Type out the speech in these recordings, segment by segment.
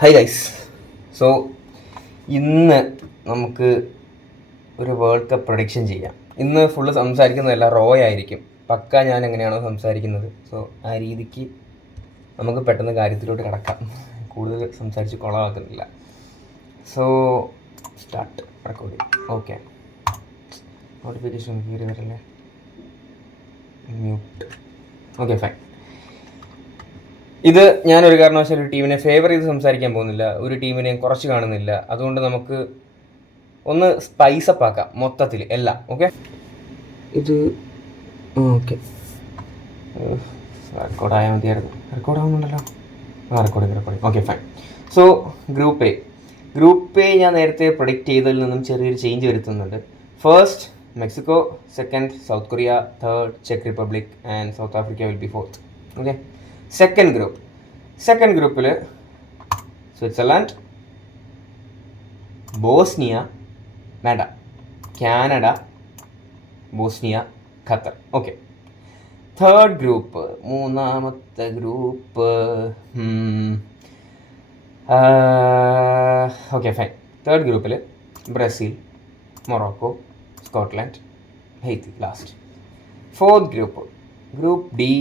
Hi guys. So ഇന്ന് നമുക്ക് ഒരു വേൾഡ് കപ്പ് പ്രൊഡിക്ഷൻ ചെയ്യാം. ഇന്ന് ഫുള്ള് സംസാരിക്കുന്നതല്ല, റോ ആയിരിക്കും. പക്ക ഞാൻ എങ്ങനെയാണോ സംസാരിക്കുന്നത്, സോ ആ രീതിക്ക് നമുക്ക് പെട്ടെന്ന് കാര്യത്തിലോട്ട് കിടക്കാം. കൂടുതൽ സംസാരിച്ച് കുളമാക്കുന്നില്ല. So start recording. Okay, notification കയറി വരല്ലേ, മ്യൂട്ട്. Okay, fine. ഇത് ഞാനൊരു കാരണവശാലും ഒരു ടീമിനെ ഫേവർ ചെയ്ത് സംസാരിക്കാൻ പോകുന്നില്ല, ഒരു ടീമിനെയും കുറച്ച് കാണുന്നില്ല. അതുകൊണ്ട് നമുക്ക് ഒന്ന് സ്പൈസപ്പ് ആക്കാം മൊത്തത്തിൽ എല്ലാം. ഓക്കെ, ഇത് ഓക്കെ റെക്കോർഡായാൽ മതിയായിരുന്നു. റെക്കോർഡാവുന്നുണ്ടല്ലോ. Recording. Okay, fine. So group A ഞാൻ നേരത്തെ പ്രൊഡിക്റ്റ് ചെയ്തതിൽ നിന്നും ചെറിയൊരു ചേഞ്ച് വരുത്തുന്നുണ്ട്. First Mexico, second South Korea, third ചെക്ക് Republic and South Africa will be fourth. Okay, second ഗ്രൂപ്പിൽ Switzerland, Bosnia, Canada, Bosnia, Qatar. Okay, third group, മൂന്നാമത്തെ ഗ്രൂപ്പ്. Okay, fine. തേർഡ് ഗ്രൂപ്പിൽ Brazil, Morocco, Scotland, Haiti last. Fourth group D,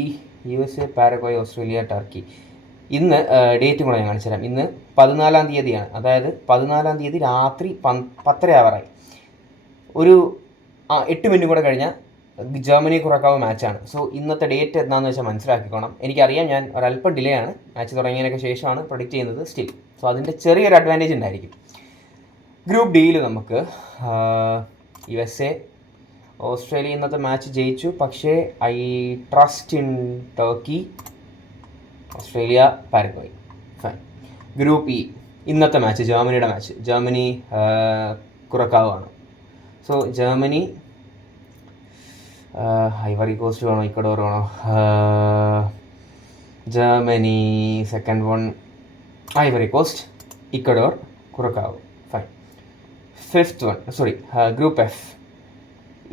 USA, Paraguay, Australia, Turkey. ഇന്ന് ഡേറ്റും കൂടെ ഞാൻ കാണിച്ചു തരാം. ഇന്ന് 14-ാം തീയതിയാണ്. അതായത് 14-ാം തീയതി രാത്രി 10:30 ആവാറായി. ഒരു 8 മിനിറ്റ് കൂടെ കഴിഞ്ഞാൽ ജർമ്മനി കുറക്കാവ് മാച്ചാണ്. സോ ഇന്നത്തെ ഡേറ്റ് എന്താണെന്ന് വെച്ചാൽ മനസ്സിലാക്കിക്കോണം. എനിക്കറിയാം, ഞാൻ ഒരല്പം ഡിലേ ആണ്, മാച്ച് തുടങ്ങിയതിനൊക്കെ ശേഷമാണ് പ്രൊഡിക്റ്റ് ചെയ്യുന്നത് സ്റ്റിൽ. സോ അതിൻ്റെ ചെറിയൊരു അഡ്വാൻറ്റേജ് ഉണ്ടായിരിക്കും. ഗ്രൂപ്പ് ഡിയിൽ നമുക്ക് USA, ഓസ്ട്രേലിയ ഇന്നത്തെ മാച്ച് ജയിച്ചു, പക്ഷേ I trust in Turkey, Australia, Paraguay. Fine. Group E, ഇന്നത്തെ മാച്ച് ജർമ്മനിയുടെ മാച്ച്. ജർമ്മനി കുറക്കാവാണ്. സോ ജർമ്മനി, ഐവറി കോസ്റ്റ് വേണോ ഇക്വഡോർ വേണോ? Germany. Second one Ivory Coast, Ecuador, Curacao. Fine. Fifth one, sorry, group F.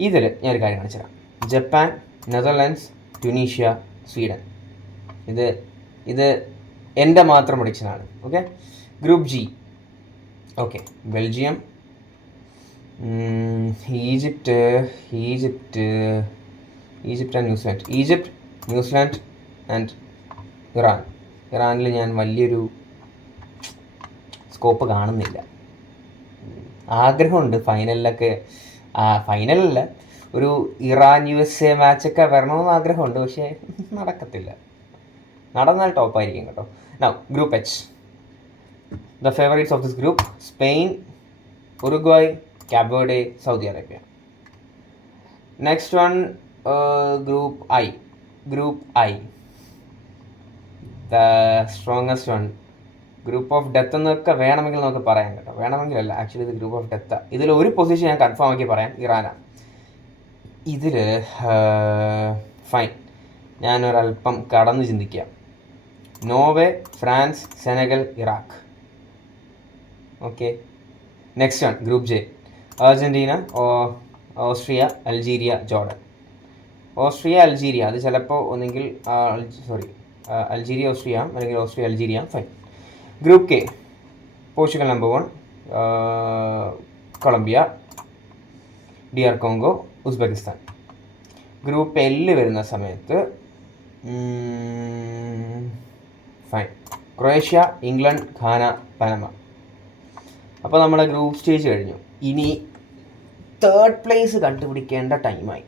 ഇതിൽ ഞാനൊരു കാര്യം കാണിച്ചു തരാം. Japan, Netherlands, Tunisia, Sweden. ഇത് എൻ്റെ മാത്രം പ്രൊഡിക്ഷനാണ്. Okay, group G. Okay, Belgium, Egypt and New Zealand. New Zealand and Iran. ഇറാനിൽ ഞാൻ വലിയൊരു സ്കോപ്പ് കാണുന്നില്ല. ആഗ്രഹമുണ്ട് ഫൈനലിലൊക്കെ, ഫൈനലല്ല, ഒരു ഇറാൻ USA മാച്ചൊക്കെ വരണമെന്ന് ആഗ്രഹമുണ്ട്, പക്ഷേ നടക്കത്തില്ല. നടന്നാൽ ടോപ്പായിരിക്കും കേട്ടോ. Now group H. The favourites of this group: Spain, Uruguay, cab Verde, Saudi Arabia. Next one, group I, the strongest one. Group of death എന്നൊക്കെ വേണമെങ്കിൽ നമുക്ക് പറയാം കേട്ടോ. വേണമെങ്കിലല്ല, ആക്ച്വലി ഇത് ഗ്രൂപ്പ് ഓഫ് ഡെത്ത്. ഇതിൽ ഒരു പൊസിഷൻ ഞാൻ കൺഫേം ആക്കി പറയാം, ഇറാനാണ്. ഇതിൽ ഫൈൻ, ഞാനൊരല്പം കടന്ന് ചിന്തിക്കാം. Norway, France, Senegal, Iraq. Okay, next one group J. Argentina, Austria, Algeria, Jordan. Algeria അത് ചിലപ്പോൾ ഒന്നെങ്കിൽ അൾജീരിയ ഓസ്ട്രിയ, അല്ലെങ്കിൽ Austria Algeria. Fine. Group K, Portugal number 1, Colombia, DR Congo, Uzbekistan. Group L വരുന്ന സമയത്ത് fine, Croatia, England, Ghana, Panama. അപ്പോൾ നമ്മുടെ group stage കഴിഞ്ഞു. ഇനി തേർഡ് പ്ലേസ് കണ്ടുപിടിക്കേണ്ട ടൈമായി.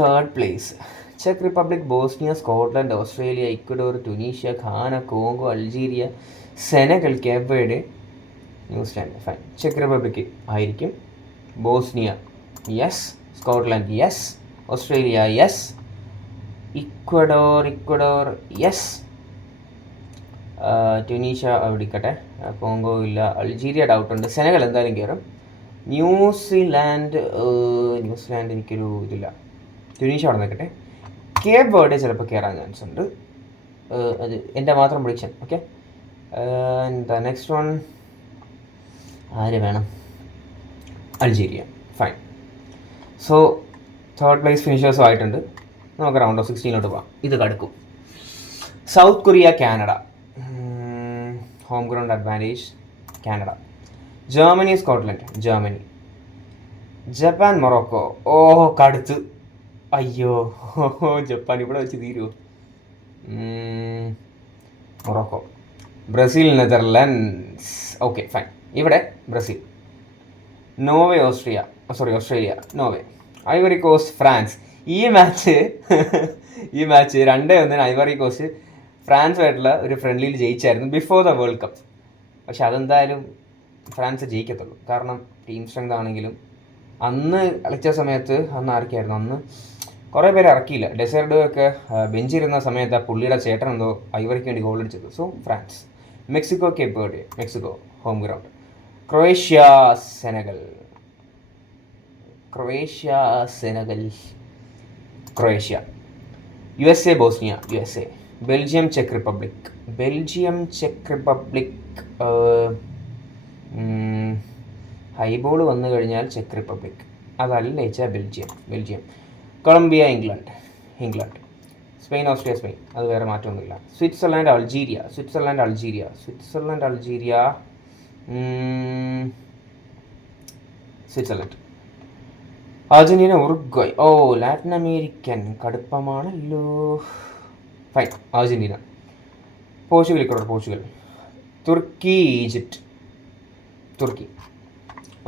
Third place: check republic, Bosnia, Scotland, Australia, Ecuador, Tunisia, Ghana, Congo, Algeria, Senegal, Cape Verde, New Zealand. Fine. Check republic ആയിരിക്കും. Bosnia yes, Scotland yes, Australia yes, Ecuador yes, Tunisia അവിടെ ഇരിക്കട്ടെ, Congo ഇല്ല, Algeria ഡൗട്ടുണ്ട്, Senegal എന്തായാലും കയറും. New Zealand എനിക്കൊരു ഇതില്ല. Tunisia അവിടെ നിൽക്കട്ടെ. കേപ്പ് വെർഡെ ചിലപ്പോൾ കയറാൻ ചാൻസ് ഉണ്ട്. അത് എൻ്റെ മാത്രം പ്രൊഡിക്ഷൻ. ഓക്കെ, എന്താ നെക്സ്റ്റ് വൺ? ആര് വേണം? Algeria. Fine. So third place ഫിനിഷേഴ്സും ആയിട്ടുണ്ട്. നമുക്ക് റൗണ്ട് ഓഫ് 16 പോകാം. ഇത് കടുക്കും. South Korea, Canada. Home ground advantage Canada. Germany Scotland Germany. Japan Morocco. കടുത്ത്. അയ്യോ ജപ്പാൻ ഇവിടെ വെച്ച് തീരുമോ? Morocco. Brazil Netherlands. Okay fine. ഇവിടെ Brazil. Norway Australia. Norway. Ivory Coast France. ഈ മാച്ച് 2-1 ഐവറി കോസ്റ്റ് ഫ്രാൻസുമായിട്ടുള്ള ഒരു ഫ്രണ്ട്ലിയിൽ ജയിച്ചായിരുന്നു ബിഫോർ ദ വേൾഡ് കപ്പ്. പക്ഷെ അതെന്തായാലും ഫ്രാൻസ് ജയിക്കത്തുള്ളൂ. കാരണം ടീം സ്ട്രെങ്ത് ആണെങ്കിലും അന്ന് കളിച്ച സമയത്ത് ആർക്കായിരുന്നു അന്ന് കുറേ പേര് ഇറക്കിയില്ല. ഡെസേർഡോ ഒക്കെ ബെഞ്ചിരുന്ന സമയത്ത് ആ പുള്ളിയുടെ ചേട്ടൻ എന്തോ ഐവറിക്ക് വേണ്ടി ഗോൾ അടിച്ചത്. So France. Mexico Cape Verde. Mexico home ground. Croatia Senegal. USA Bosnia. USA. Belgium ചെക്ക് റിപ്പബ്ലിക്. ഹൈബോൾ വന്നു കഴിഞ്ഞാൽ ചെക്ക് റിപ്പബ്ലിക്, അതല്ല വെച്ചാൽ Belgium. Colombia England. Spain Austria. അത് വേറെ മാറ്റമൊന്നുമില്ല. Switzerland Algeria. Switzerland. Argentina Uruguay. Latin American കടുപ്പമാണല്ലോ. ഫൈൻ. അർജന്റീന. പോർച്ചുഗൽ. തുർക്കി Egypt.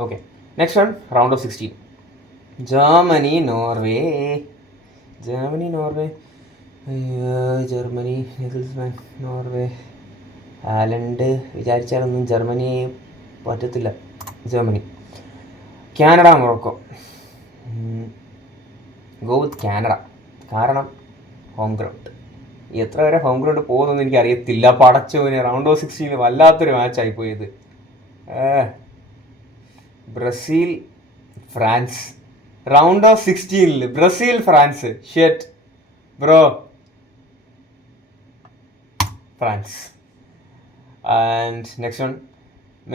Okay. Next one round of 16. Germany Norway. Norway. Haaland വിചാരിച്ചാലൊന്നും ജർമ്മനിയെ പറ്റത്തില്ല. Germany. Canada Morocco. Go with Canada. കാരണം home ground. എത്ര വരെ ഹോം ഗ്രൗണ്ട് പോകുന്നതെന്ന് എനിക്ക് അറിയത്തില്ല. പടച്ചോന് റൗണ്ട് ഓഫ് 16 വല്ലാത്തൊരു മാച്ചായി പോയത്. Brazil France. Round of 16 Brazil France. Shit bro. France. And next one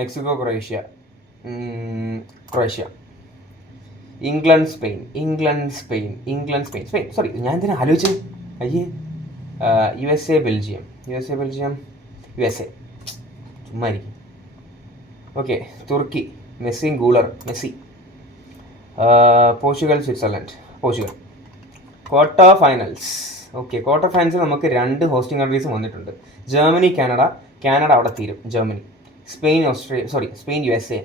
Mexico Croatia. England Spain. Sorry, ഞാൻ എന്തിനാ ആലോചിച്ചത്? USA Belgium. ചുമ്മാ ഇരിക്കും. ഓക്കെ. തുർക്കി. Messi. Portugal Switzerland. Quarter finals നമുക്ക് 2 ഹോസ്റ്റിംഗ് കൺട്രീസും വന്നിട്ടുണ്ട്. ജർമ്മനി കാനഡ അവിടെ തീരും. Germany. Spain USA.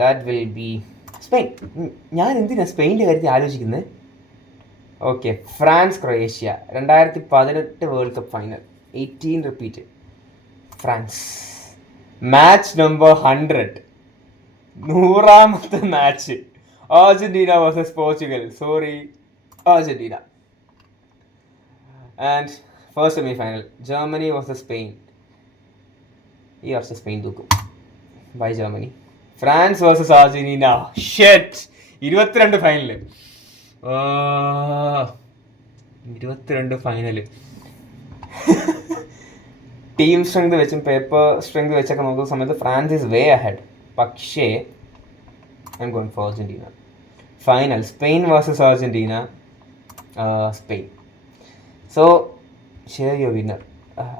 That will be Spain. ഞാൻ എന്തിനാ സ്പെയിൻ്റെ കാര്യത്തിൽ ആലോചിക്കുന്നത്? Okay. France Croatia. 2018 World Cup final. 18 repeat. France. Match number 100. 100ാമത്തെ match. Argentina versus Portugal. Sorry, Argentina. And first semi final Germany versus Spain. ഈ വർഷം Spain തൂക്കും. By Germany. France versus Argentina. Shit. 22 final. 22 final. Team strength വെച്ചും paper strength വെച്ചൊക്കെ നോക്കുന്ന സമയത്ത് France is way ahead. പക്ഷേ I'm going for Argentina. Final Spain versus Argentina. Spain. So share your winner.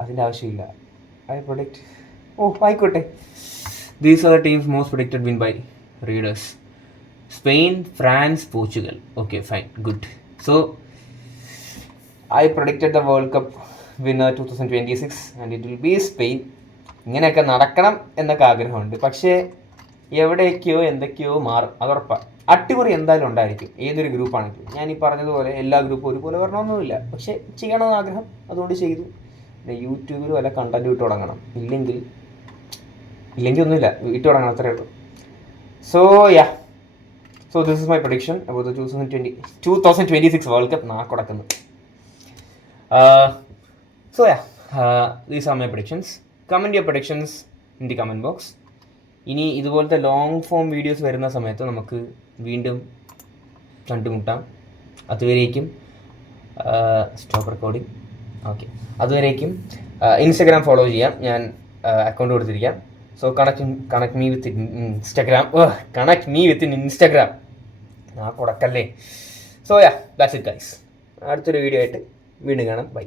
അതിൻ്റെ ആവശ്യമില്ല. I predict. ആയിക്കോട്ടെ. These are the teams most predicted win by readers. Spain, France, Portugal. Okay, fine, good. So, I predicted the World Cup winner 2026 and it will be Spain. ഇങ്ങനെയൊക്കെ നടക്കണം എന്നൊക്കെ ആഗ്രഹമുണ്ട്. പക്ഷേ എവിടെയൊക്കെയോ എന്തൊക്കെയോ മാറും, അതുറപ്പാണ്. അട്ടിമറി എന്തായാലും ഉണ്ടായിരിക്കും ഏതൊരു ഗ്രൂപ്പാണെങ്കിലും. ഞാൻ ഈ പറഞ്ഞതുപോലെ എല്ലാ ഗ്രൂപ്പും ഒരുപോലെ വരണമെന്നൊന്നുമില്ല. പക്ഷേ ചെയ്യണമെന്ന് ആഗ്രഹം, അതുകൊണ്ട് ചെയ്തു. പിന്നെ യൂട്യൂബിൽ വല്ല കണ്ടന്റ് വിട്ട് തുടങ്ങണം. ഇല്ലെങ്കിൽ ഒന്നുമില്ല, വിട്ടു തുടങ്ങണം, അത്രേ ഉള്ളൂ. So this is my prediction about the 2026 World Cup. നാക്കൊടക്കുന്നു. These are my predictions. Comment your predictions in the comment box. ഇനി ഇതുപോലത്തെ ലോങ് ഫോം വീഡിയോസ് വരുന്ന സമയത്ത് നമുക്ക് വീണ്ടും കണ്ടുമുട്ടാം. അതുവരേക്കും സ്റ്റോപ്പ് റെക്കോർഡിങ്. ഓക്കെ, അതുവരേക്കും ഇൻസ്റ്റഗ്രാം ഫോളോ ചെയ്യാം. ഞാൻ അക്കൗണ്ട് കൊടുത്തിരിക്കാം. So connect me with Instagram. ആ കൊടുക്കല്ലേ. So that's it guys. അടുത്തൊരു വീഡിയോ ആയിട്ട് വീണ്ടും കാണാം. ബൈ.